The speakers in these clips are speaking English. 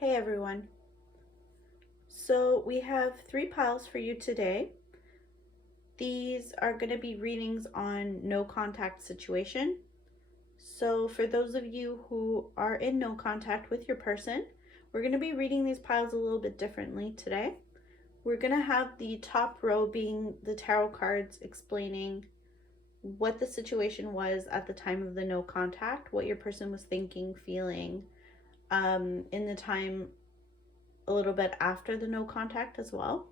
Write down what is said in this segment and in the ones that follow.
Hey everyone. So we have 3 piles for you today. These are going to be readings on no contact situation. So for those of you who are in no contact with your person, we're going to be reading these piles a little bit differently today. We're going to have the top row being the tarot cards explaining what the situation was at the time of the no contact, what your person was thinking, feeling, in the time a little bit after the no contact as well.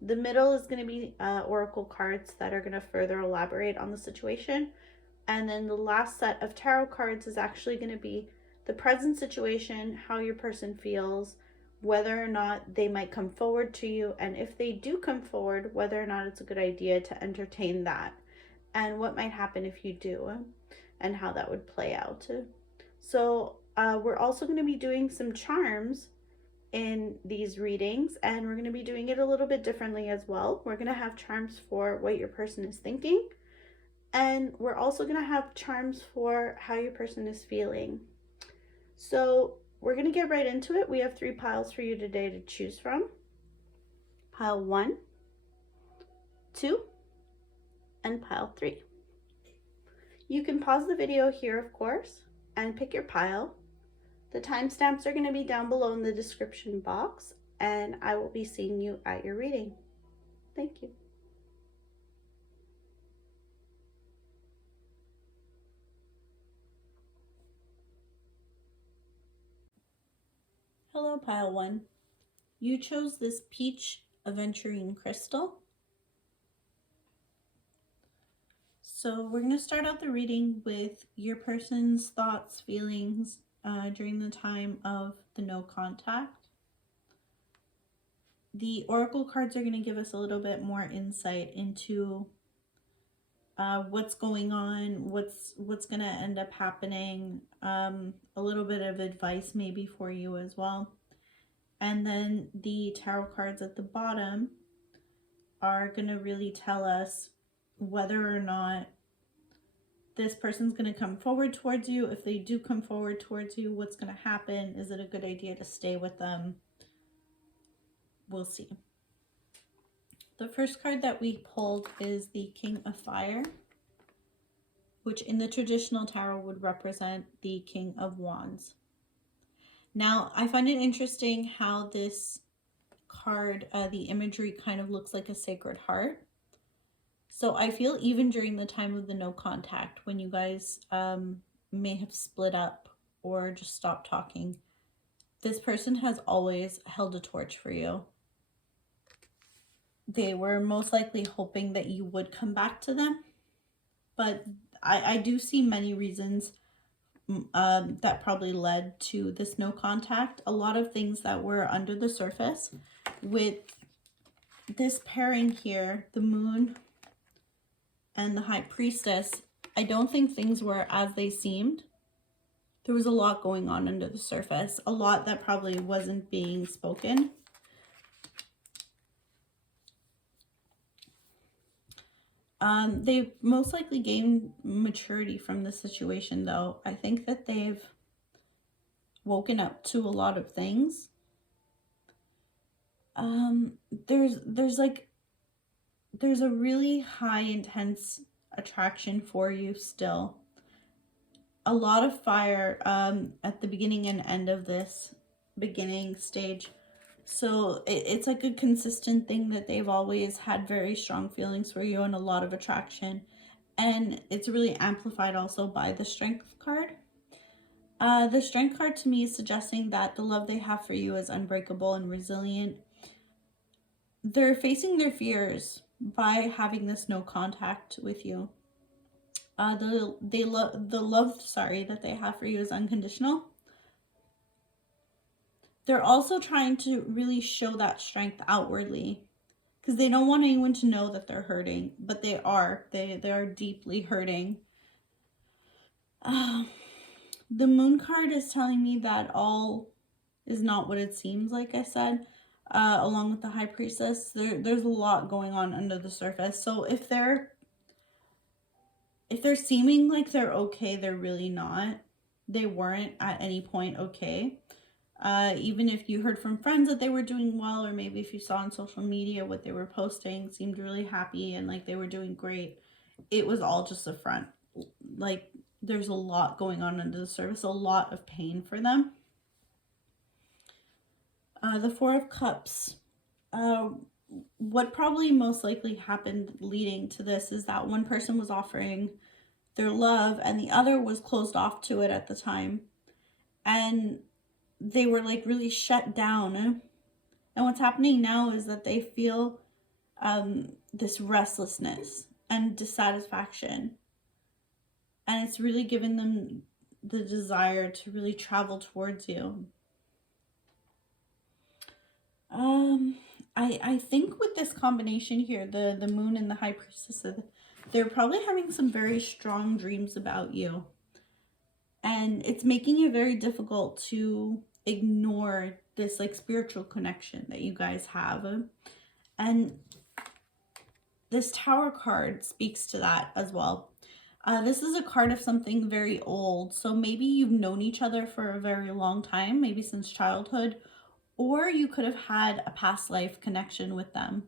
The middle is going to be oracle cards that are going to further elaborate on the situation. And then the last set of tarot cards is actually going to be the present situation, how your person feels, whether or not they might come forward to you, and if they do come forward, whether or not it's a good idea to entertain that, and what might happen if you do, and how that would play out. So we're also going to be doing some charms in these readings, and we're going to be doing it a little bit differently as well. We're going to have charms for what your person is thinking, and we're also going to have charms for how your person is feeling. So we're going to get right into it. We have 3 piles for you today to choose from. Pile 1, 2, and pile 3. You can pause the video here, of course, and pick your pile. The timestamps are going to be down below in the description box, and I will be seeing you at your reading. Thank you. Hello, pile 1. You chose this peach Aventurine crystal. So we're going to start out the reading with your person's thoughts, feelings during the time of the no contact. The oracle cards are going to give us a little bit more insight into what's going on, what's going to end up happening, a little bit of advice maybe for you as well. And then the tarot cards at the bottom are going to really tell us whether or not this person's going to come forward towards you. If they do come forward towards you, what's going to happen? Is it a good idea to stay with them? We'll see. The first card that we pulled is the King of Fire, which in the traditional tarot would represent the King of Wands. Now, I find it interesting how this card, the imagery kind of looks like a sacred heart. So I feel even during the time of the no contact, when you guys may have split up or just stopped talking, this person has always held a torch for you. They were most likely hoping that you would come back to them, but I do see many reasons that probably led to this no contact. A lot of things that were under the surface with this pairing here, the Moon and the High Priestess. I don't think things were as they seemed. There was a lot going on under the surface, a lot that probably wasn't being spoken. They most likely gained maturity from the situation, though. I think that they've woken up to a lot of things. There's a really high intense attraction for you still. A lot of fire at the beginning and end of this beginning stage. So it's like a consistent thing that they've always had very strong feelings for you and a lot of attraction. And it's really amplified also by the Strength card. The Strength card to me is suggesting that the love they have for you is unbreakable and resilient. They're facing their fears by having this no contact with you. The love that they have for you is unconditional. They're also trying to really show that strength outwardly because they don't want anyone to know that they're hurting, but they are. They are deeply hurting. The Moon card is telling me that all is not what it seems, like I said, along with the High Priestess. There's a lot going on under the surface. So if they're seeming like they're okay, they're really not. They weren't at any point okay. Even if you heard from friends that they were doing well, or maybe if you saw on social media what they were posting seemed really happy and like they were doing great, it was all just a front. Like there's a lot going on under the surface, a lot of pain for them. The Four of Cups. What probably most likely happened leading to this is that one person was offering their love and the other was closed off to it at the time. And they were like really shut down. And what's happening now is that they feel this restlessness and dissatisfaction. And it's really giving them the desire to really travel towards you. I think with this combination here, the moon and the high priestess, they're probably having some very strong dreams about you. And it's making it very difficult to ignore this like spiritual connection that you guys have. And this Tower card speaks to that as well. This is a card of something very old. So maybe you've known each other for a very long time, maybe since childhood, or you could have had a past life connection with them.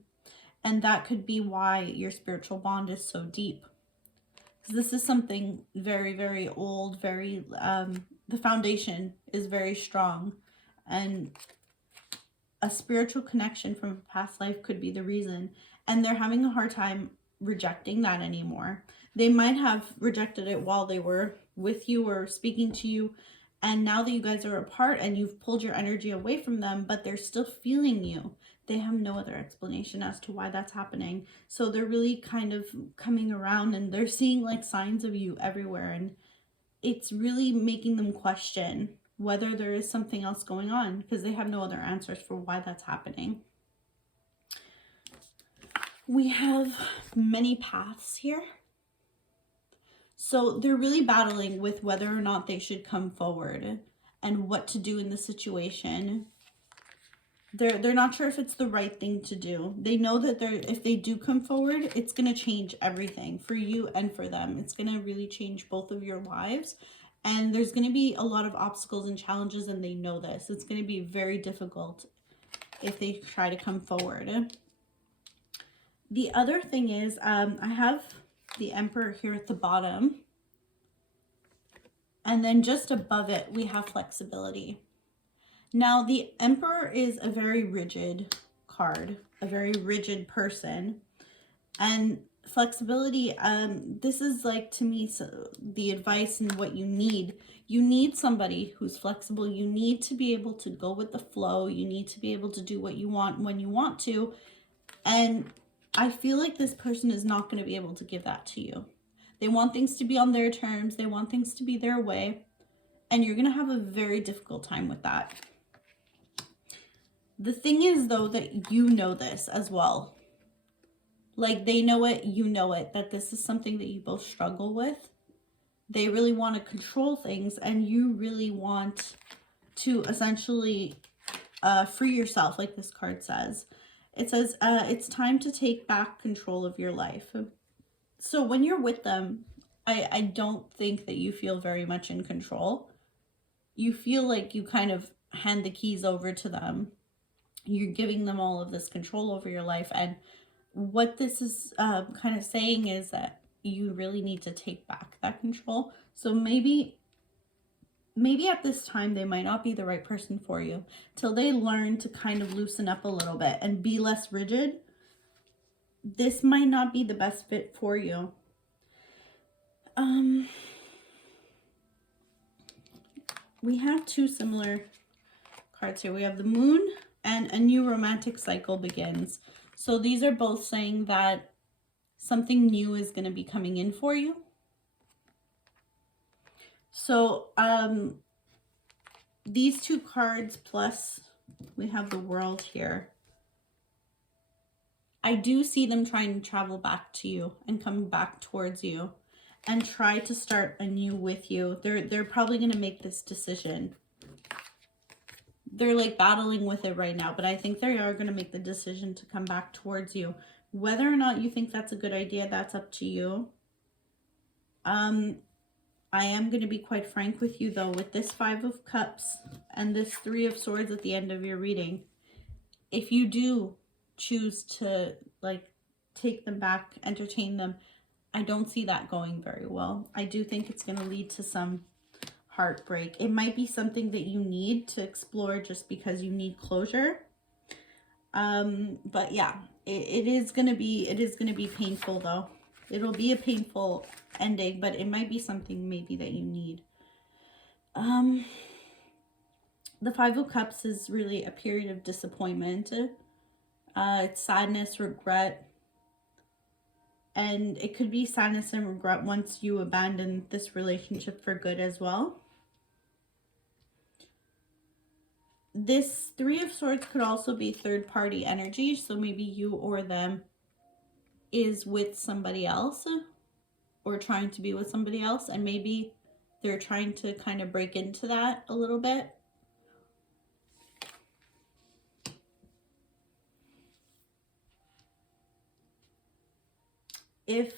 And that could be why your spiritual bond is so deep. This is something very, very old, very, the foundation is very strong. And a spiritual connection from a past life could be the reason. And they're having a hard time rejecting that anymore. They might have rejected it while they were with you or speaking to you. And now that you guys are apart and you've pulled your energy away from them, but they're still feeling you, they have no other explanation as to why that's happening. So they're really kind of coming around and they're seeing like signs of you everywhere. And it's really making them question whether there is something else going on because they have no other answers for why that's happening. We have many paths here. So they're really battling with whether or not they should come forward and what to do in the situation. They're not sure if it's the right thing to do. They know that if they do come forward, it's going to change everything for you and for them. It's going to really change both of your lives. And there's going to be a lot of obstacles and challenges, and they know this. It's going to be very difficult if they try to come forward. The other thing is, I have the Emperor here at the bottom. And then just above it, we have flexibility. Now, the Emperor is a very rigid card, a very rigid person. And flexibility, this is like, to me, so the advice and what you need. You need somebody who's flexible. You need to be able to go with the flow. You need to be able to do what you want when you want to. And I feel like this person is not going to be able to give that to you. They want things to be on their terms. They want things to be their way. And you're going to have a very difficult time with that. The thing is, though, that you know this as well. Like, they know it, you know it, that this is something that you both struggle with. They really want to control things, and you really want to essentially free yourself, like this card says. It says, it's time to take back control of your life. So when you're with them, I don't think that you feel very much in control. You feel like you kind of hand the keys over to them. You're giving them all of this control over your life. And what this is kind of saying is that you really need to take back that control. So maybe at this time, they might not be the right person for you. Till they learn to kind of loosen up a little bit and be less rigid, this might not be the best fit for you. We have two similar cards here. We have the Moon and a new romantic cycle begins. So these are both saying that something new is going to be coming in for you. So these two cards plus we have the World here. I do see them trying to travel back to you and come back towards you and try to start anew with you. They're probably going to make this decision. They're like battling with it right now, but I think they are going to make the decision to come back towards you. Whether or not you think that's a good idea, that's up to you. I am going to be quite frank with you though, with this Five of Cups and this Three of Swords at the end of your reading. If you do choose to like take them back, entertain them, I don't see that going very well. I do think it's going to lead to some heartbreak. It might be something that you need to explore just because you need closure. But yeah, it is going to be painful though. It'll be a painful ending, but it might be something maybe that you need. The Five of Cups is really a period of disappointment. It's sadness, regret, and it could be sadness and regret once you abandon this relationship for good as well. This Three of Swords could also be third-party energy, so maybe you or them is with somebody else or trying to be with somebody else, and maybe they're trying to kind of break into that a little bit. If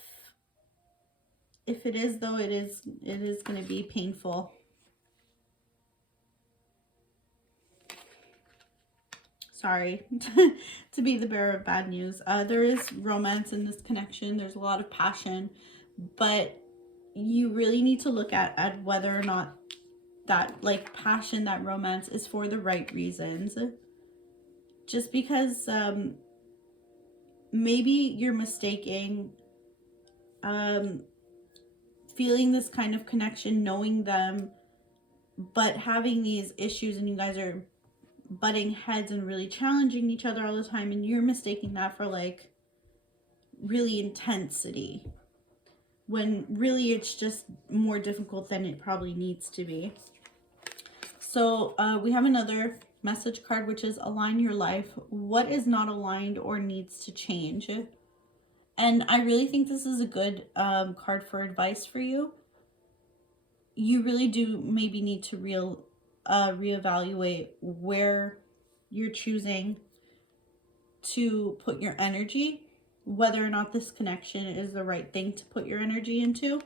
it is though, it is going to be painful. Sorry to be the bearer of bad news. There is romance in this connection. There's a lot of passion, but you really need to look at whether or not that like passion, that romance is for the right reasons. Just because maybe you're mistaking feeling this kind of connection, knowing them, but having these issues, and you guys are butting heads and really challenging each other all the time, and you're mistaking that for like really intensity, when really it's just more difficult than it probably needs to be. So we have another message card, which is align your life. What is not aligned or needs to change? And I really think this is a good card for advice for you. You really do maybe need to reevaluate where you're choosing to put your energy, whether or not this connection is the right thing to put your energy into.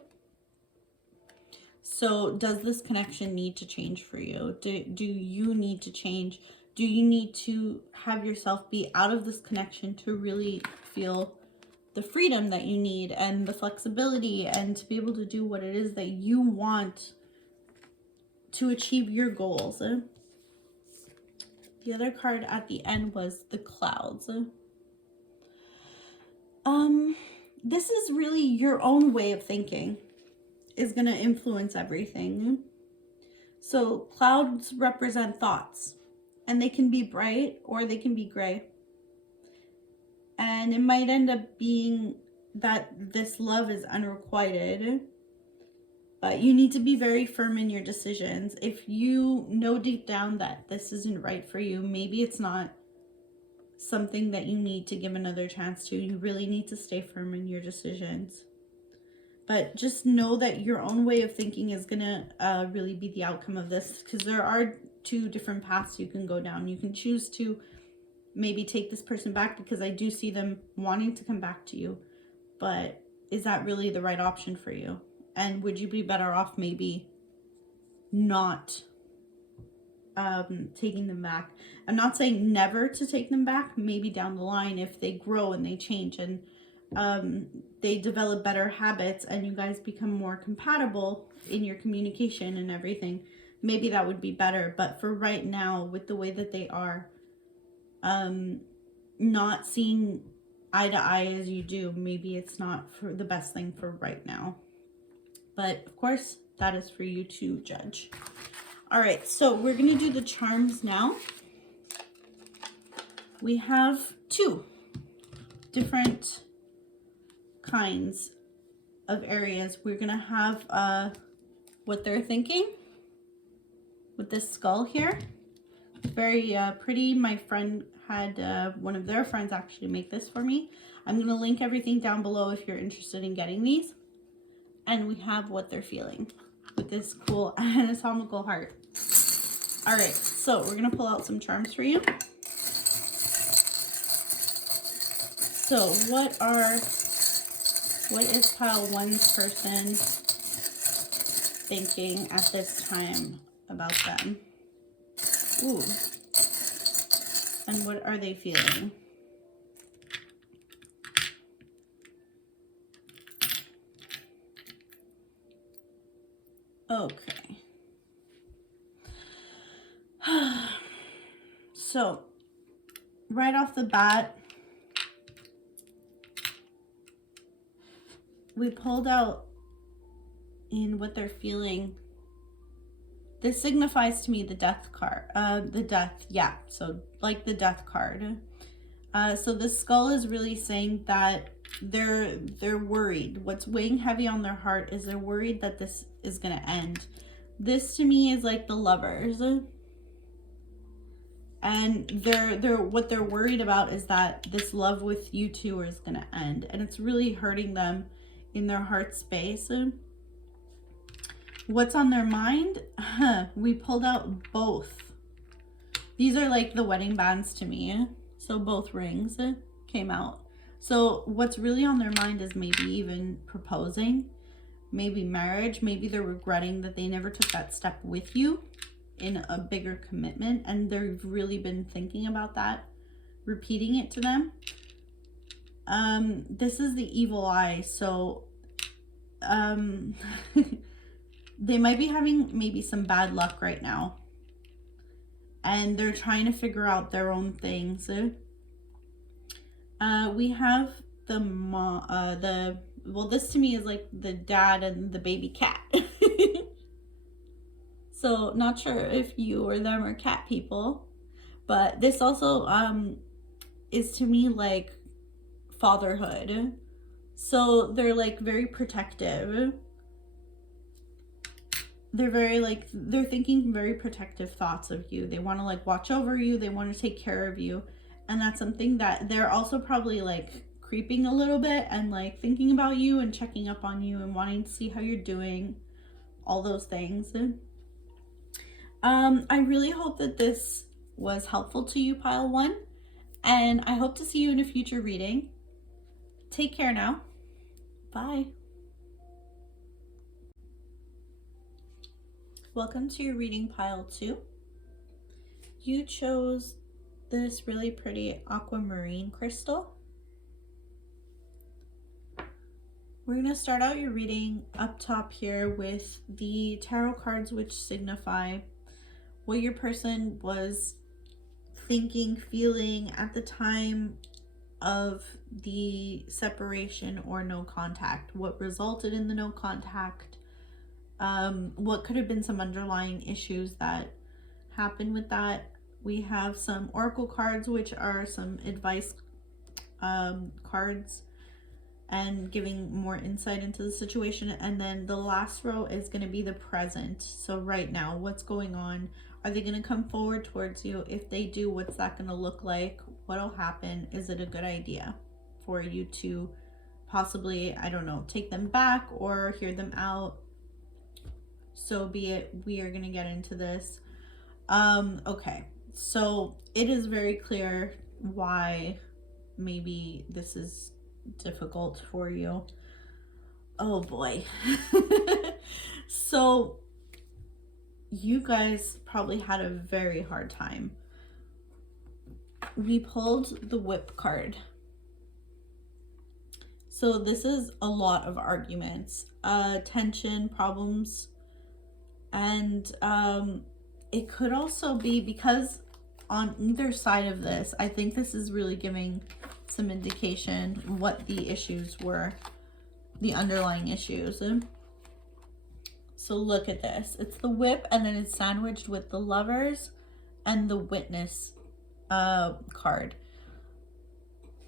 So does this connection need to change for you? Do you need to change? Do you need to have yourself be out of this connection to really feel the freedom that you need and the flexibility and to be able to do what it is that you want to achieve your goals? The other card at the end was the clouds. This is really your own way of thinking is going to influence everything. So clouds represent thoughts, and they can be bright or they can be gray. And it might end up being that this love is unrequited, but you need to be very firm in your decisions. If you know deep down that this isn't right for you, maybe it's not something that you need to give another chance to. You really need to stay firm in your decisions. But just know that your own way of thinking is going to really be the outcome of this, because there are two different paths you can go down. You can choose to maybe take this person back, because I do see them wanting to come back to you, but is that really the right option for you? And would you be better off maybe not taking them back? I'm not saying never to take them back. Maybe down the line, if they grow and they change and they develop better habits and you guys become more compatible in your communication and everything, maybe that would be better. But for right now, with the way that they are, not seeing eye to eye as you do, maybe it's not for the best thing for right now. But of course, that is for you to judge. All right, so we're going to do the charms now. We have two different kinds of areas. We're going to have what they're thinking with this skull here. Very pretty. My friend had one of their friends actually make this for me. I'm going to link everything down below if you're interested in getting these. And we have what they're feeling with this cool anatomical heart. All right, so we're going to pull out some charms for you. So what is pile one's person thinking at this time about them? Ooh. And what are they feeling? Okay. So, right off the bat, we pulled out in what they're feeling. This signifies to me the death card, the death, yeah, so like the death card. So the skull is really saying that they're worried. What's weighing heavy on their heart is they're worried that this is gonna end. This to me is like the Lovers. And they're what they're worried about is that this love with you two is gonna end. And it's really hurting them in their heart space. What's on their mind? We pulled out both. These are like the wedding bands to me. So both rings came out. So what's really on their mind is maybe even proposing, maybe marriage, maybe they're regretting that they never took that step with you in a bigger commitment, and they've really been thinking about that, repeating it to them. This is the evil eye, so they might be having maybe some bad luck right now, and they're trying to figure out their own things. We have well, this to me is like the dad and the baby cat. So not sure if you or them are cat people, but this also is to me like fatherhood. So they're like very protective. They're thinking very protective thoughts of you. They want to like watch over you. They want to take care of you. And that's something that they're also probably like creeping a little bit and like thinking about you and checking up on you and wanting to see how you're doing, all those things. I really hope that this was helpful to you, pile one, and I hope to see you in a future reading. Take care now. Bye. Welcome to your reading, pile two. You chose this really pretty aquamarine crystal. We're going to start out your reading up top here with the tarot cards, which signify what your person was thinking, feeling at the time of the separation or no contact, what resulted in the no contact, what could have been some underlying issues that happened with that. We have some oracle cards, which are some advice cards and giving more insight into the situation. And then the last row is going to be the present. So right now, what's going on? Are they going to come forward towards you? If they do, what's that going to look like? What'll happen? Is it a good idea for you to possibly, I don't know, take them back or hear them out? So be it. We are going to get into this. Okay. So it is very clear why maybe this is difficult for you. Oh boy. So you guys probably had a very hard time. We pulled the whip card. So this is a lot of arguments, tension, problems, and it could also be because on either side of this, I think this is really giving some indication what the issues were, the underlying issues. So look at this. It's the whip, and then it's sandwiched with the Lovers and the Witness card.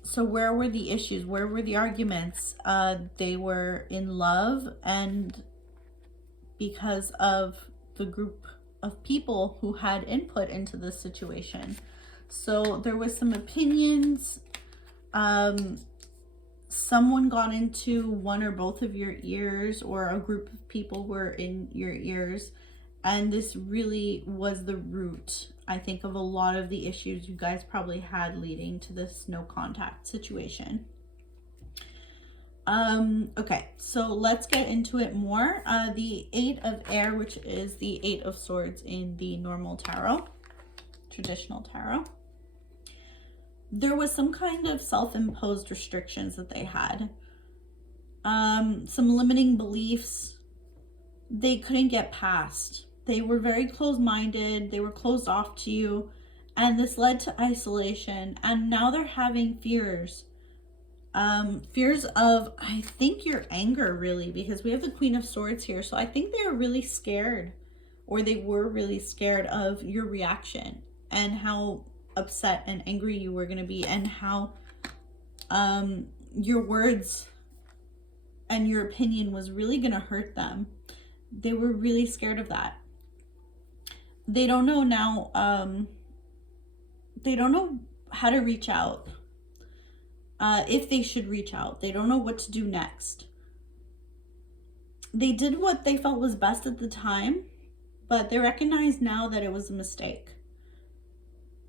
So where were the issues? Where were the arguments? They were in love, and because of the group of people who had input into this situation. So there was some opinions. Someone got into one or both of your ears, or a group of people were in your ears, and this really was the root, I think, of a lot of the issues you guys probably had leading to this no contact situation. Okay, so let's get into it more. The Eight of Air, which is the Eight of Swords in the normal tarot, traditional tarot. There was some kind of self-imposed restrictions that they had. Some limiting beliefs they couldn't get past. They were very closed-minded. They were closed off to you. And this led to isolation. And now they're having fears. Fears of, I think, your anger, really. Because we have the Queen of Swords here. So I think they are really scared. Or they were really scared of your reaction. And how upset and angry you were going to be. And how your words and your opinion was really going to hurt them. They were really scared of that. They don't know now, they don't know how to reach out, if they should reach out. They don't know what to do next. They did what they felt was best at the time, but they recognize now that it was a mistake.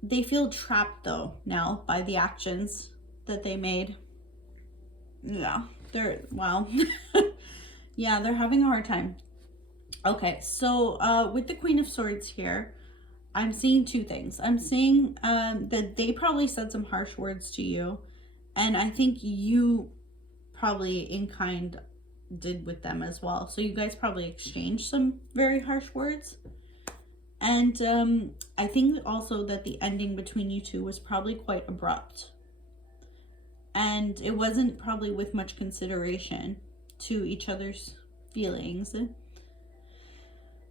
They feel trapped, though, now by the actions that they made. Yeah, wow. Yeah, they're having a hard time. Okay, so with the Queen of Swords here, I'm seeing two things. I'm seeing that they probably said some harsh words to you, and I think you probably in kind did with them as well. So you guys probably exchanged some very harsh words. And I think also that the ending between you two was probably quite abrupt. And it wasn't probably with much consideration to each other's feelings.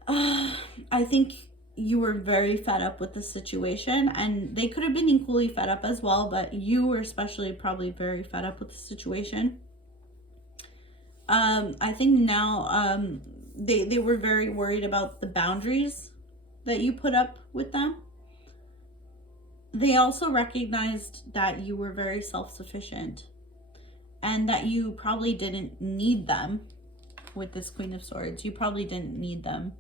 I think you were very fed up with the situation, and they could have been equally fed up as well, but you were especially probably very fed up with the situation. I think now they were very worried about the boundaries that you put up with them. They also recognized that you were very self-sufficient and that you probably didn't need them. With this Queen of Swords, you probably didn't need them,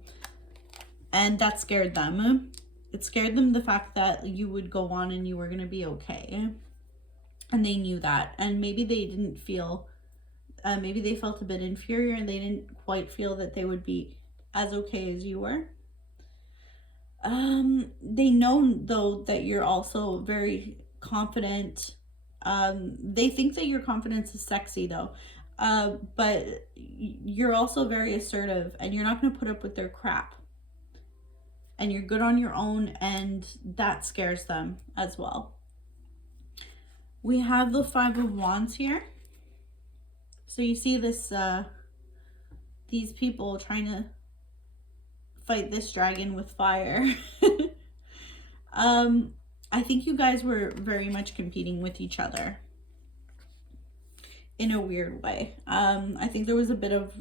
and that scared them. It scared them, the fact that you would go on and you were going to be okay, and they knew that. And maybe they didn't feel, maybe they felt a bit inferior, and they didn't quite feel that they would be as okay as you were. They know, though, that you're also very confident. They think that your confidence is sexy, though. But you're also very assertive, and you're not going to put up with their crap. And you're good on your own, and that scares them as well. We have the Five of Wands here. So you see this, these people trying to fight this dragon with fire. I think you guys were very much competing with each other. In a weird way. I think there was a bit of,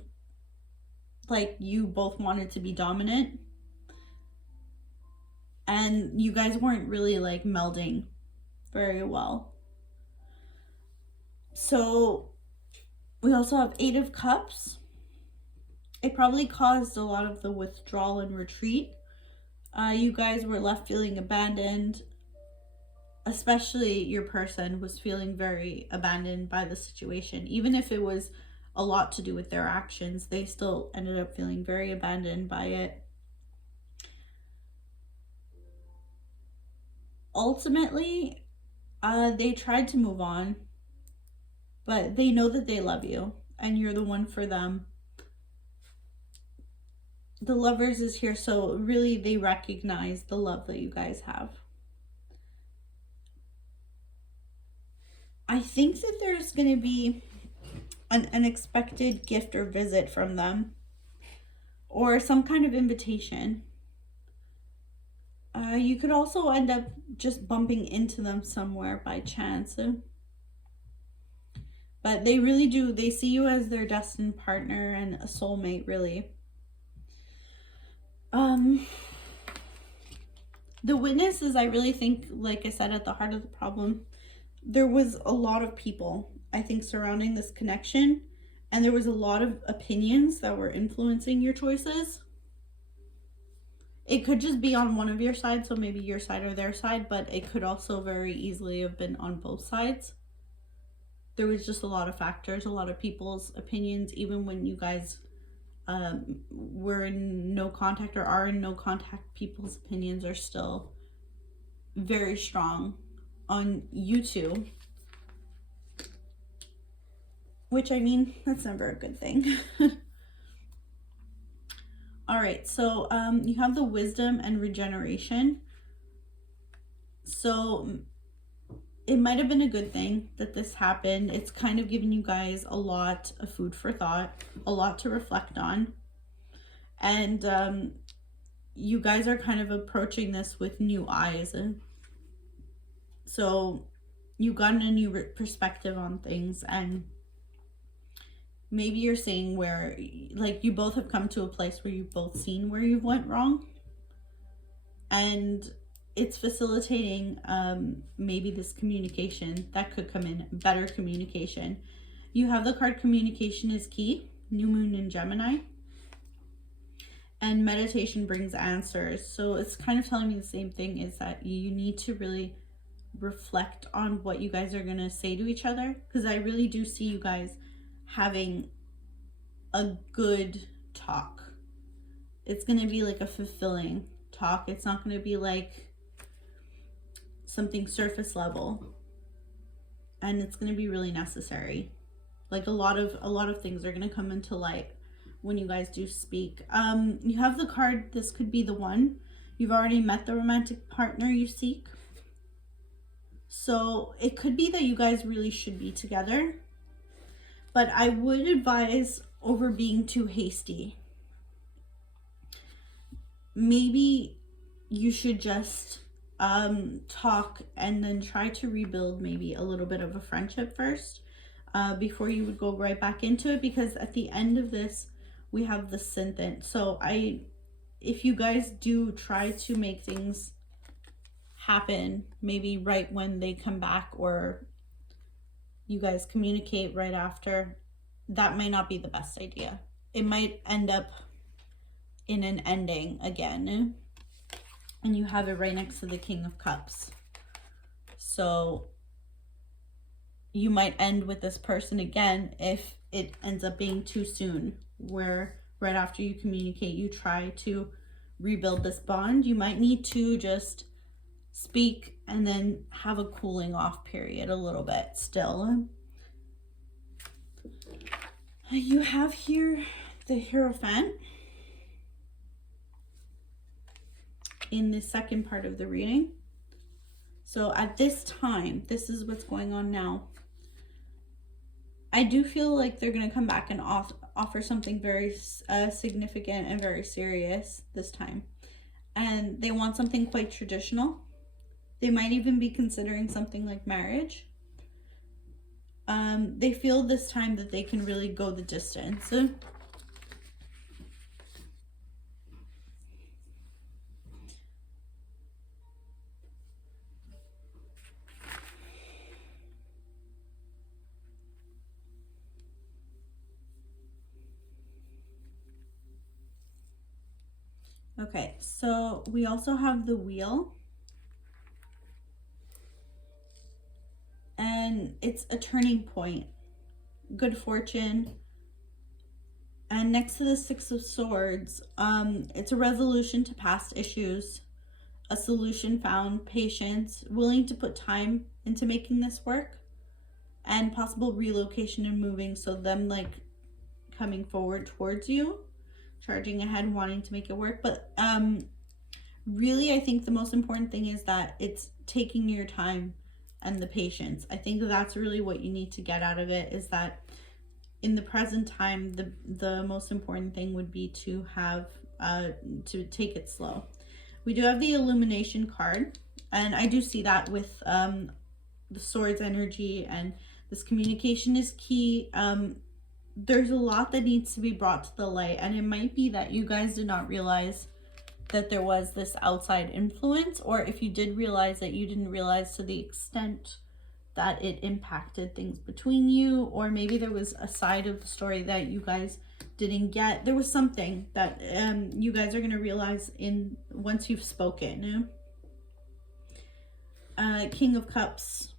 like, you both wanted to be dominant, and you guys weren't really, like, melding very well. So we also have Eight of Cups. It probably caused a lot of the withdrawal and retreat. You guys were left feeling abandoned. Especially your person was feeling very abandoned by the situation. Even if it was a lot to do with their actions, they still ended up feeling very abandoned by it. Ultimately, they tried to move on, but they know that they love you and you're the one for them. The Lovers is here, so really they recognize the love that you guys have. I think that there's going to be an unexpected gift or visit from them, or some kind of invitation. You could also end up just bumping into them somewhere by chance. But they really do, they see you as their destined partner and a soulmate, really. The Witness is, I really think, like I said, at the heart of the problem. There was a lot of people, I think, surrounding this connection, and there was a lot of opinions that were influencing your choices. It could just be on one of your sides, so maybe your side or their side, but it could also very easily have been on both sides. there was just a lot of factors, a lot of people's opinions, even when you guys were in no contact or are in no contact, people's opinions are still very strong on you two. Which, I mean, that's never a good thing. All right, so you have the wisdom and regeneration. So it might have been a good thing that this happened. It's kind of given you guys a lot of food for thought, a lot to reflect on. And you guys are kind of approaching this with new eyes. So you've gotten a new perspective on things, and maybe you're saying where, like, you both have come to a place where you've both seen where you went wrong. And it's facilitating maybe this communication that could come in, better communication. You have the card communication is key, new moon in Gemini. And meditation brings answers. So it's kind of telling me the same thing, is that you need to really reflect on what you guys are going to say to each other. Because I really do see you guys having a good talk. It's going to be like a fulfilling talk. It's not going to be like something surface level, and it's going to be really necessary. Like a lot of things are going to come into light when you guys do speak. You have the card, this could be the one. You've already met the romantic partner you seek. So it could be that you guys really should be together, but I would advise over being too hasty. Maybe you should just talk and then try to rebuild maybe a little bit of a friendship first before you would go right back into it, because at the end of this we have the synth. So if you guys do try to make things happen maybe right when they come back, or you guys communicate right after, that might not be the best idea. It might end up in an ending again. And you have it right next to the King of Cups. So you might end with this person again if it ends up being too soon, where right after you communicate, you try to rebuild this bond. You might need to just speak and then have a cooling off period a little bit still. You have here the Hierophant in the second part of the reading. So at this time, this is what's going on now. I do feel like they're going to come back and offer something very significant and very serious this time. And they want something quite traditional. They might even be considering something like marriage. They feel this time that they can really go the distance. Okay, so we also have the Wheel. And it's a turning point, good fortune. And next to the Six of Swords, it's a resolution to past issues, a solution found, patience, willing to put time into making this work, and possible relocation and moving. So them like coming forward towards you, charging ahead, wanting to make it work. But really, I think the most important thing is that it's taking your time and the patience. I think that's really what you need to get out of it, is that in the present time, the most important thing would be to have to take it slow. We do have the Illumination card, and I do see that with the Swords energy, and this communication is key. There's a lot that needs to be brought to the light, and it might be that you guys did not realize that there was this outside influence, or if you did realize that you didn't realize to the extent that it impacted things between you, or maybe there was a side of the story that you guys didn't get. There was something that you guys are going to realize in once you've spoken. King of Cups.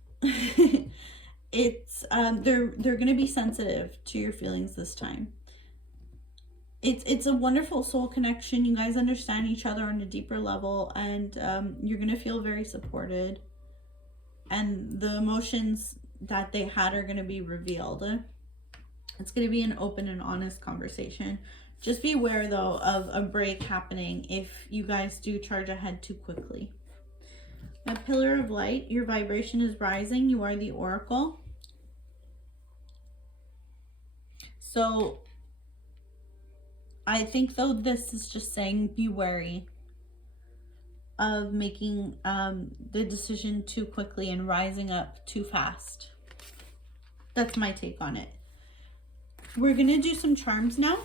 it's they're going to be sensitive to your feelings this time. It's a wonderful soul connection. You guys understand each other on a deeper level, and you're going to feel very supported. And the emotions that they had are going to be revealed. It's going to be an open and honest conversation. Just be aware, though, of a break happening if you guys do charge ahead too quickly. A pillar of light, your vibration is rising. You are the oracle. So I think, though, this is just saying be wary of making the decision too quickly and rising up too fast. That's my take on it. We're going to do some charms now.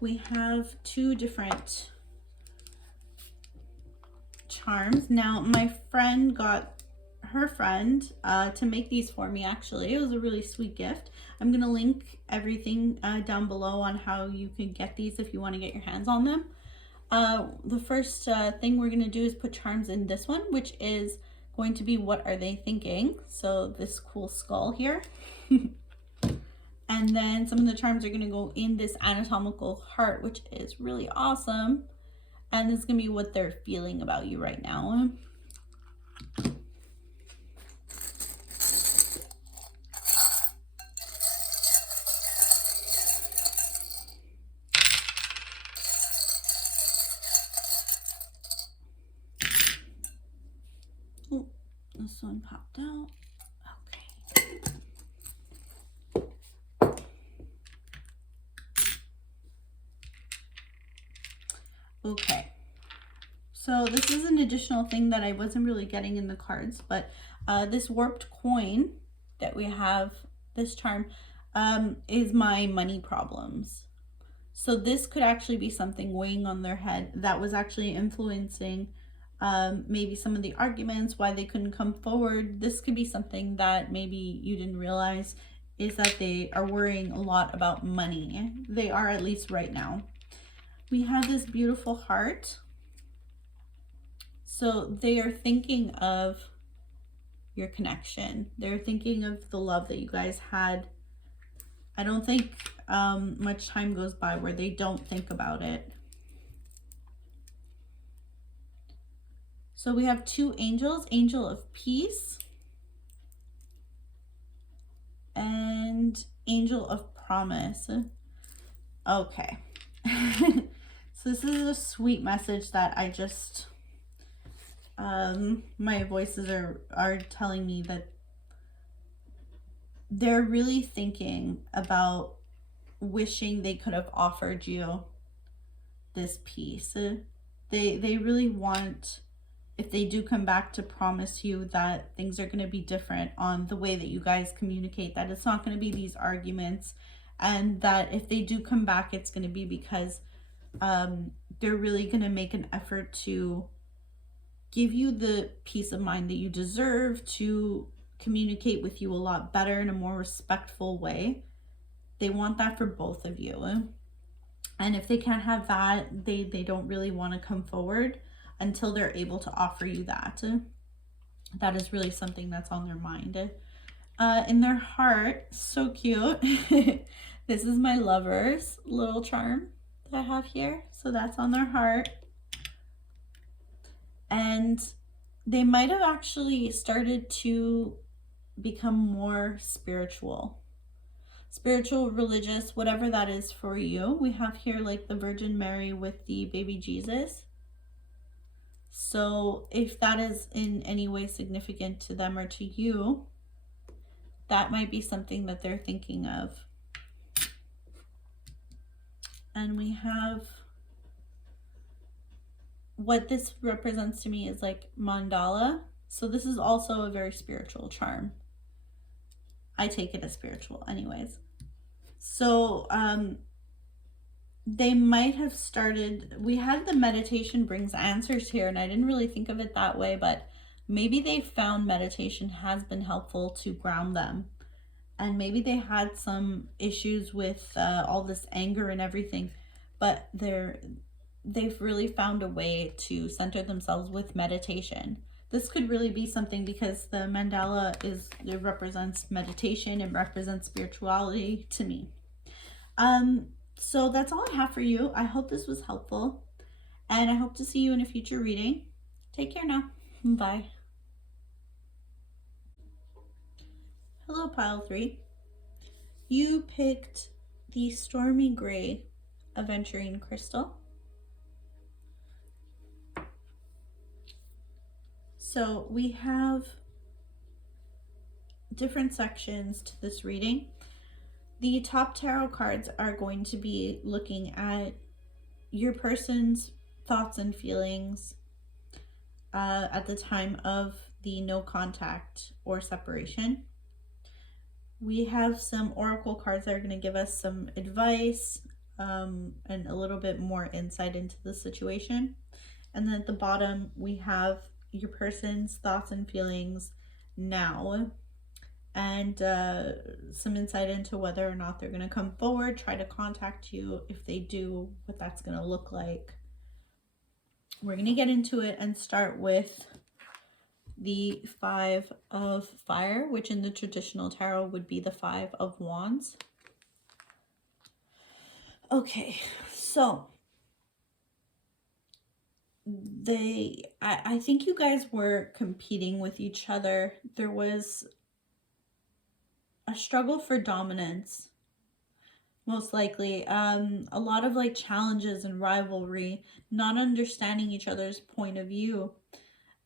We have 2 different charms. Now, my friend got her friend to make these for me, actually. It was a really sweet gift. I'm going to link everything down below on how you can get these if you want to get your hands on them. The first thing we're going to do is put charms in this one, which is going to be what are they thinking? So this cool skull here. And then some of the charms are going to go in this anatomical heart, which is really awesome. And this is going to be what they're feeling about you right now. Oh, this one popped out. Okay, so this is an additional thing that I wasn't really getting in the cards, but this warped coin that we have, this charm, is my money problems. So this could actually be something weighing on their head that was actually influencing maybe some of the arguments, why they couldn't come forward. This could be something that maybe you didn't realize, is that they are worrying a lot about money. They are, at least right now. We have this beautiful heart. So they are thinking of your connection. They're thinking of the love that you guys had. I don't think much time goes by where they don't think about it. So we have 2 angels, angel of peace and angel of promise. Okay. So this is a sweet message that I just, my voices are telling me that they're really thinking about wishing they could have offered you this peace. They really want, if they do come back, to promise you that things are going to be different on the way that you guys communicate, that it's not going to be these arguments, and that if they do come back, it's going to be because they're really going to make an effort to give you the peace of mind that you deserve, to communicate with you a lot better in a more respectful way. They want that for both of you. And if they can't have that, they don't really want to come forward until they're able to offer you that. That is really something that's on their mind. In their heart, so cute. This is my lover's little charm that I have here. So that's on their heart. And they might have actually started to become more spiritual, religious, whatever that is for you. We have here like the Virgin Mary with the baby Jesus. So if that is in any way significant to them or to you, that might be something that they're thinking of. And we have, what this represents to me is like mandala. So this is also a very spiritual charm. I take it as spiritual anyways. So they might have started, we had the meditation brings answers here, and I didn't really think of it that way, but maybe they found meditation has been helpful to ground them. And maybe they had some issues with all this anger and everything, but they've really found a way to center themselves with meditation. This could really be something because the mandala it represents meditation, it represents spirituality to me. So that's all I have for you. I hope this was helpful, and I hope to see you in a future reading. Take care now. Bye. Hello, pile 3. You picked the Stormy Gray Aventurine crystal. So we have different sections to this reading. The top tarot cards are going to be looking at your person's thoughts and feelings at the time of the no contact or separation. We have some oracle cards that are going to give us some advice and a little bit more insight into the situation. And then at the bottom, we have your person's thoughts and feelings now, and some insight into whether or not they're going to come forward, try to contact you. If they do, what that's going to look like. We're going to get into it and start with the 5 of Fire, which in the traditional tarot would be the 5 of Wands. Okay, so I think you guys were competing with each other. There was a struggle for dominance, most likely. A lot of like challenges and rivalry, not understanding each other's point of view.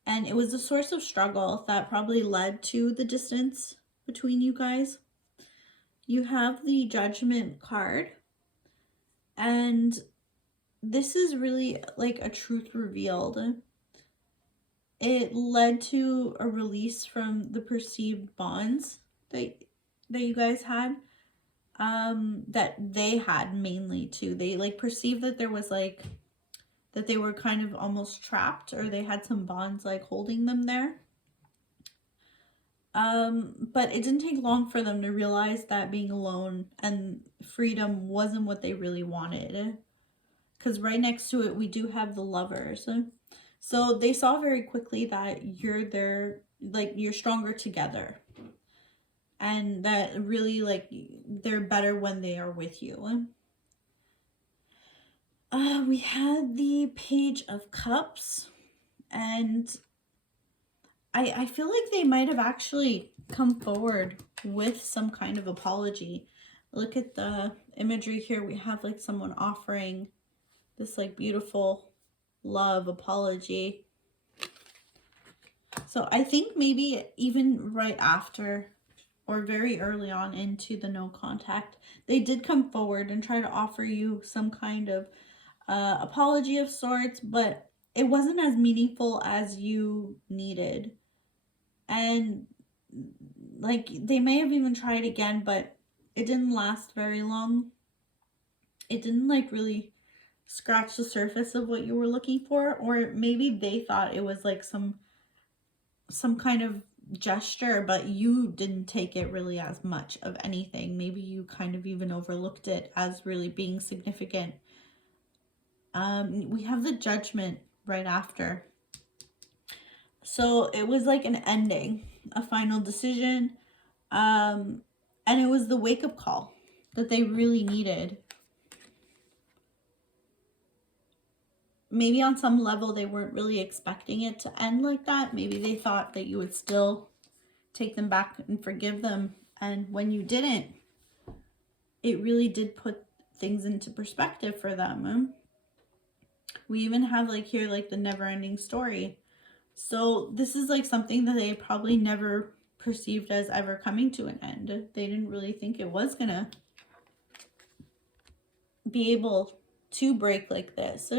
And it was a source of struggle that probably led to the distance between you guys. You have the Judgment card, and this is really like a truth revealed. It led to a release from the perceived bonds that you guys had, that they had mainly too. They like perceived that there was like, that they were kind of almost trapped, or they had some bonds like holding them there. But it didn't take long for them to realize that being alone and freedom wasn't what they really wanted. Because right next to it, we do have the Lovers. So they saw very quickly that you're stronger together. And that really, like, they're better when they are with you. We had the Page of Cups, and I feel like they might have actually come forward with some kind of apology. Look at the imagery here. We have like someone offering this like beautiful love apology. So I think maybe even right after or very early on into the no contact, they did come forward and try to offer you some kind of apology of sorts, but it wasn't as meaningful as you needed. And like they may have even tried again, but it didn't last very long. It didn't like really scratch the surface of what you were looking for, or maybe they thought it was like some kind of gesture, but you didn't take it really as much of anything. Maybe you kind of even overlooked it as really being significant. We have the Judgment right after. So it was like an ending, a final decision, and it was the wake-up call that they really needed. Maybe on some level they weren't really expecting it to end like that. Maybe they thought that you would still take them back and forgive them, and when you didn't, it really did put things into perspective for them. We even have like here like the never-ending story. So this is like something that they probably never perceived as ever coming to an end. They didn't really think it was gonna be able to break like this.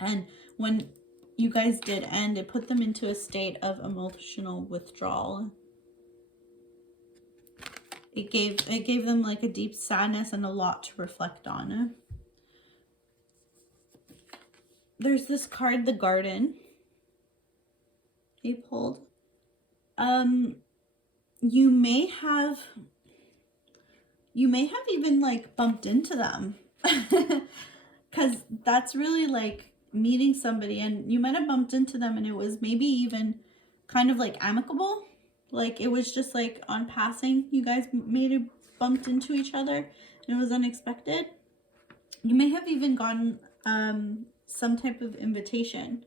And when you guys did end, it put them into a state of emotional withdrawal. It gave them like a deep sadness and a lot to reflect on. There's this card, the Garden. They pulled. You may have even like bumped into them, because that's really like meeting somebody, and you might have bumped into them and it was maybe even kind of like amicable. Like it was just like on passing, you guys maybe bumped into each other and it was unexpected. You may have even gotten some type of invitation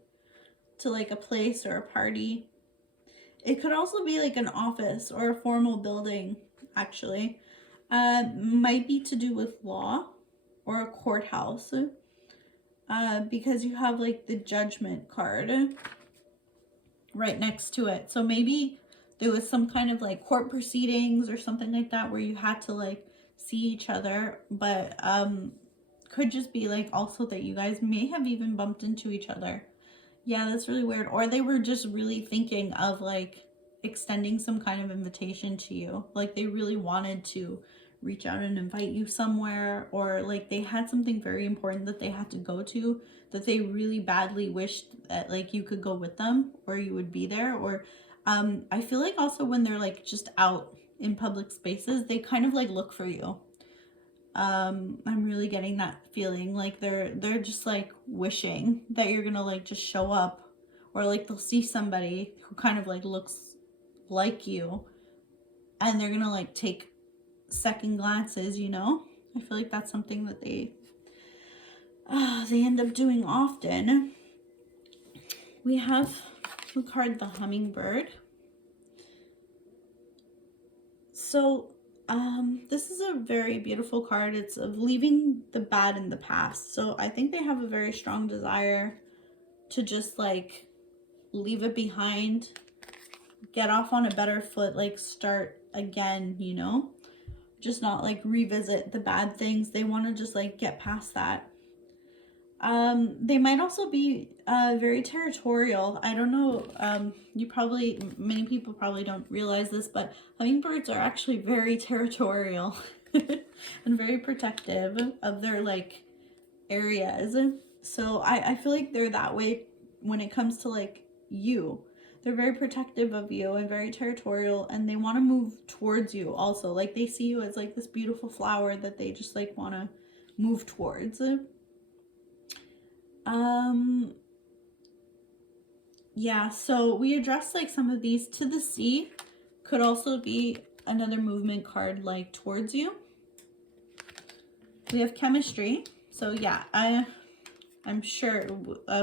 to like a place or a party. It could also be like an office or a formal building, actually. Might be to do with law or a courthouse. Because you have like the judgment card right next to it. So maybe there was some kind of like court proceedings or something like that where you had to like see each other, but could just be like also that you guys may have even bumped into each other. Yeah, that's really weird. Or they were just really thinking of like extending some kind of invitation to you. Like they really wanted to reach out and invite you somewhere, or like they had something very important that they had to go to that they really badly wished that like you could go with them or you would be there. Or I feel like also when they're like just out in public spaces, they kind of like look for you. I'm really getting that feeling like they're just like wishing that you're gonna like just show up, or like they'll see somebody who kind of like looks like you and they're gonna like take second glances, you know. I feel like that's something that they end up doing often. We have the card the hummingbird. So this is a very beautiful card. It's of leaving the bad in the past. So I think they have a very strong desire to just like leave it behind, get off on a better foot, like start again, you know, just not like revisit the bad things. They want to just like get past that. They might also be very territorial. I don't know, many people probably don't realize this, but hummingbirds are actually very territorial and very protective of their like areas. So I feel like they're that way when it comes to like you. They're very protective of you and very territorial, and they want to move towards you also. Like they see you as like this beautiful flower that they just like want to move towards. Yeah, so we addressed like some of these. To the sea could also be another movement card like towards you. We have chemistry. So yeah, I'm sure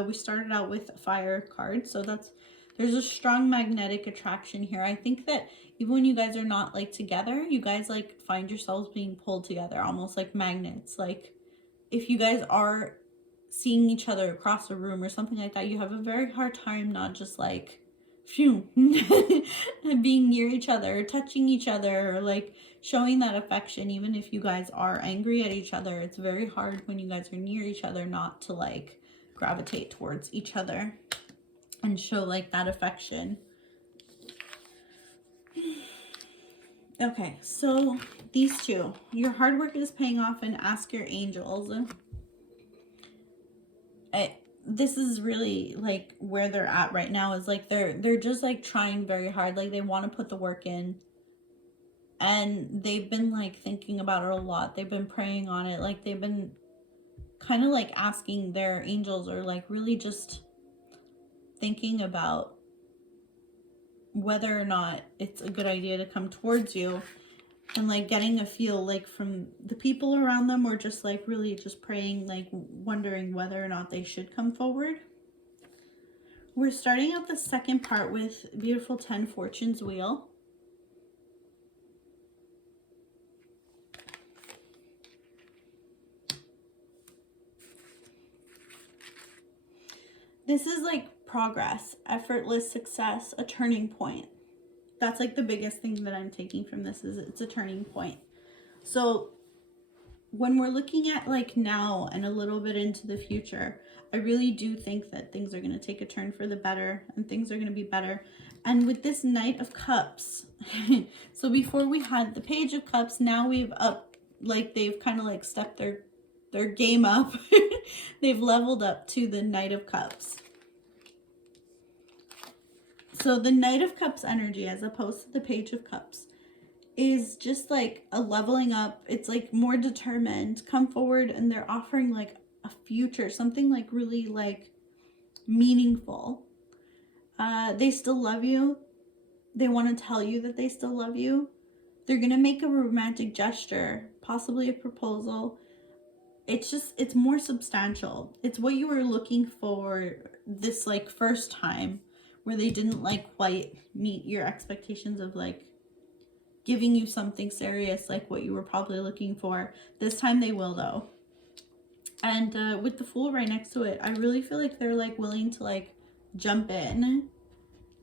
we started out with a fire card, so there's a strong magnetic attraction here. I think that even when you guys are not like together, you guys like find yourselves being pulled together, almost like magnets. Like if you guys are seeing each other across a room or something like that, you have a very hard time not just like phew being near each other or touching each other or like showing that affection. Even if you guys are angry at each other, it's very hard when you guys are near each other not to like gravitate towards each other and show like that affection. Okay, so these two, your hard work is paying off, and ask your angels. This is really like where they're at right now, is like they're just like trying very hard. Like they want to put the work in, and they've been like thinking about it a lot. They've been praying on it. Like they've been kind of like asking their angels, or like really just thinking about whether or not it's a good idea to come towards you, and like getting a feel like from the people around them, or just like really just praying, like wondering whether or not they should come forward. We're starting out the second part with beautiful 10 Fortunes wheel. This is like progress, effortless success, a turning point. That's like the biggest thing that I'm taking from this, is it's a turning point. So when we're looking at like now and a little bit into the future, I really do think that things are going to take a turn for the better, and things are going to be better. And with this Knight of Cups, so before we had the Page of Cups, now we've up, like they've kind of like stepped their game up. They've leveled up to the Knight of Cups. So the Knight of Cups energy, as opposed to the Page of Cups, is just like a leveling up. It's like more determined, come forward, and they're offering like a future, something like really like meaningful. They still love you. They want to tell you that they still love you. They're going to make a romantic gesture, possibly a proposal. It's more substantial. It's what you were looking for this like first time, where they didn't like quite meet your expectations of like giving you something serious, like what you were probably looking for. This time they will, though. And with the Fool right next to it, I really feel like they're like willing to like jump in,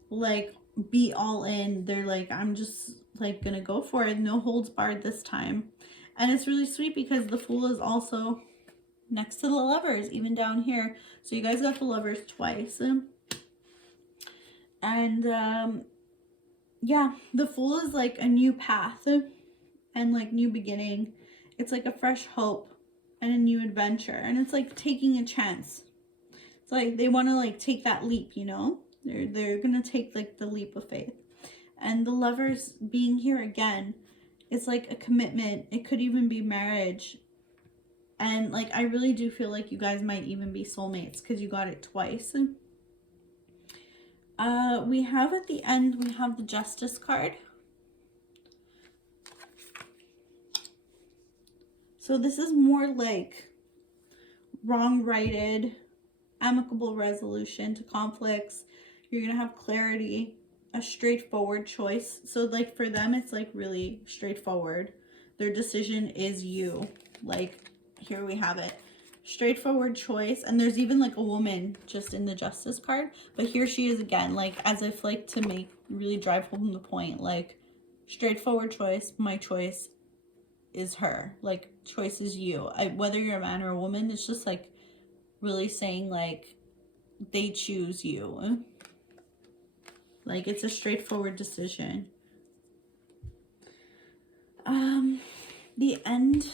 like be all in. They're like, I'm just like gonna go for it, no holds barred this time. And it's really sweet because the Fool is also next to the Lovers, even down here. So you guys got the Lovers twice. And yeah, the Fool is like a new path and like new beginning. It's like a fresh hope and a new adventure, and it's like taking a chance. It's like they want to like take that leap, you know. They're gonna take like the leap of faith. And the Lovers being here again, it's like a commitment. It could even be marriage. And like I really do feel like you guys might even be soulmates because you got it twice. We have at the end, we have the Justice card. So this is more like wrong-righted, amicable resolution to conflicts. You're going to have clarity, a straightforward choice. So like for them, it's like really straightforward. Their decision is you. Like here we have it. Straightforward choice. And there's even like a woman just in the Justice card. But here she is again, like as if like to make really drive home the point. Like straightforward choice, my choice is her. Like choice is you. Whether you're a man or a woman, it's just like really saying like they choose you. Like it's a straightforward decision. The end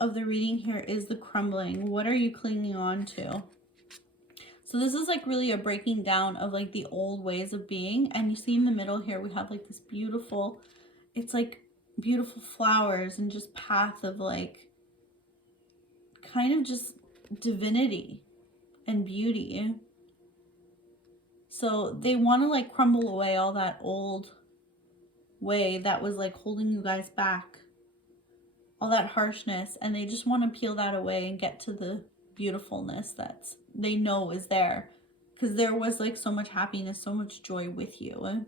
of the reading here is the crumbling. What are you clinging on to? So this is like really a breaking down of like the old ways of being. And you see in the middle here, we have like this beautiful, it's like beautiful flowers and just path of like kind of just divinity and beauty. So they want to like crumble away all that old way that was like holding you guys back, all that harshness, and they just want to peel that away and get to the beautifulness that's they know is there, because there was like so much happiness, so much joy with you.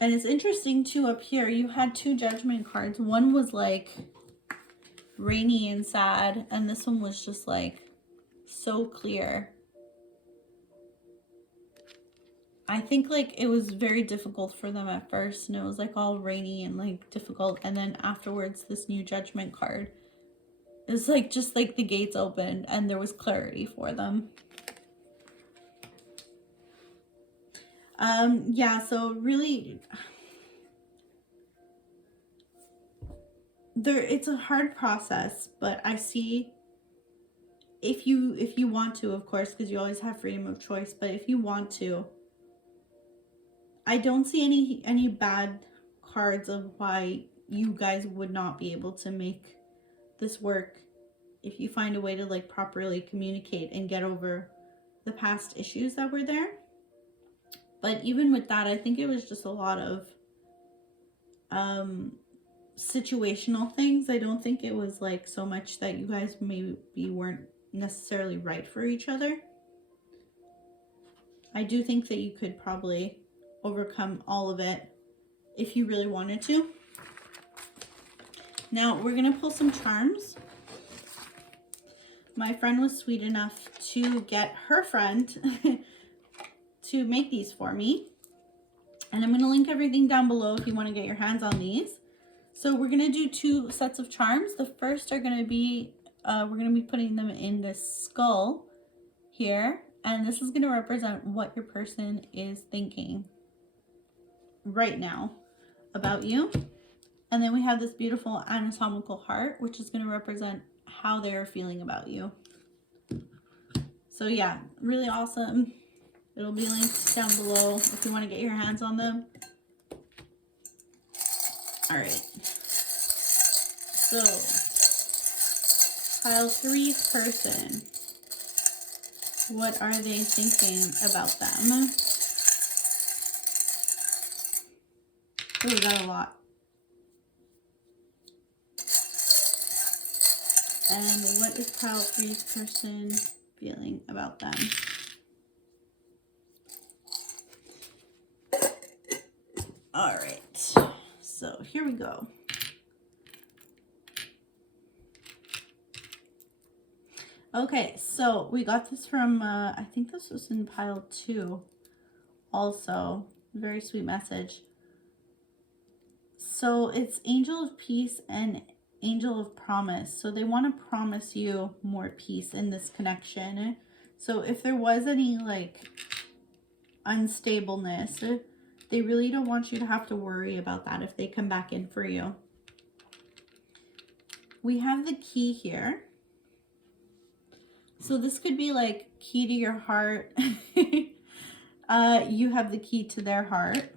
And it's interesting too, up here you had two Judgment cards. One was like rainy and sad, and this one was just like so clear. I think like it was very difficult for them at first, and it was like all rainy and like difficult, and then afterwards this new Judgment card is like just like the gates opened and there was clarity for them. Yeah, so really it's a hard process, but I see if you want to, of course, because you always have freedom of choice, but if you want to, I don't see any bad cards of why you guys would not be able to make this work if you find a way to like properly communicate and get over the past issues that were there. But even with that, I think it was just a lot of situational things. I don't think it was like so much that you guys maybe weren't necessarily right for each other. I do think that you could probably overcome all of it if you really wanted to. Now we're gonna pull some charms. My friend was sweet enough to get her friend to make these for me, and I'm going to link everything down below if you want to get your hands on these. So we're going to do two sets of charms. The first are going to be we're going to be putting them in this skull here, and this is going to represent what your person is thinking right now about you. And then we have this beautiful anatomical heart, which is going to represent how they're feeling about you. So yeah, really awesome. It'll be linked down below if you want to get your hands on them. All right. So pile 3 person. What are they thinking about them? Oh, we got a lot. And what is pile 3's person feeling about them? All right, so here we go. Okay, so we got this from, I think this was in pile 2 also. Very sweet message. So it's Angel of Peace and Angel of Promise. So they want to promise you more peace in this connection. So if there was any like unstableness, they really don't want you to have to worry about that if they come back in for you. We have the key here. So this could be like key to your heart. You have the key to their heart.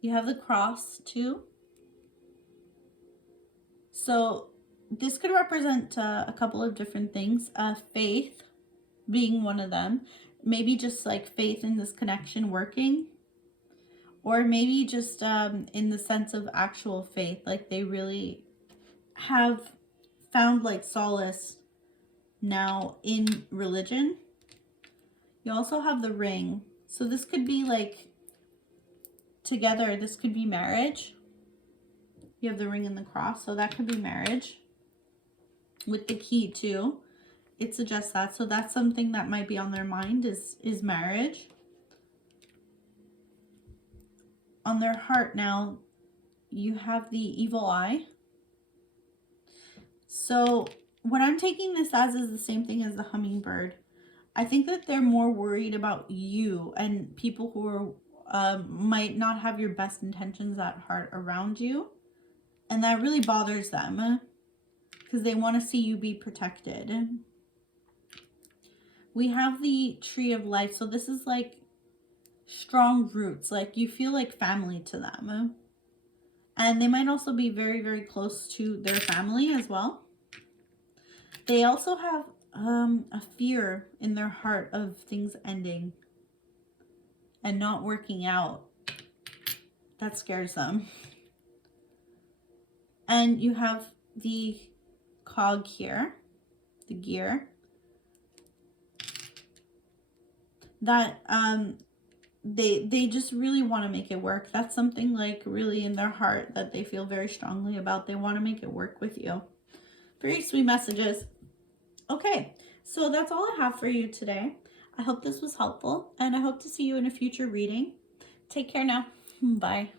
You have the cross too. So this could represent a couple of different things. Faith being one of them. Maybe just like faith in this connection working. Or maybe just in the sense of actual faith. Like they really have found like solace now in religion. You also have the ring. So this could be like together. This could be marriage. You have the ring and the cross. So that could be marriage. With the key too. It suggests that. So that's something that might be on their mind is marriage. On their heart now, you have the evil eye. So what I'm taking this as is the same thing as the hummingbird. I think that they're more worried about you and people who are, might not have your best intentions at heart around you. And that really bothers them because they want to see you be protected. We have the tree of life. So this is like strong roots. Like you feel like family to them. And they might also be very, very close to their family as well. They also have a fear in their heart of things ending and not working out. That scares them. And you have the cog here, the gear. That they just really want to make it work. That's something like really in their heart that they feel very strongly about. They want to make it work with you. Very sweet messages. Okay, so that's all I have for you today. I hope this was helpful, and I hope to see you in a future reading. Take care now. Bye.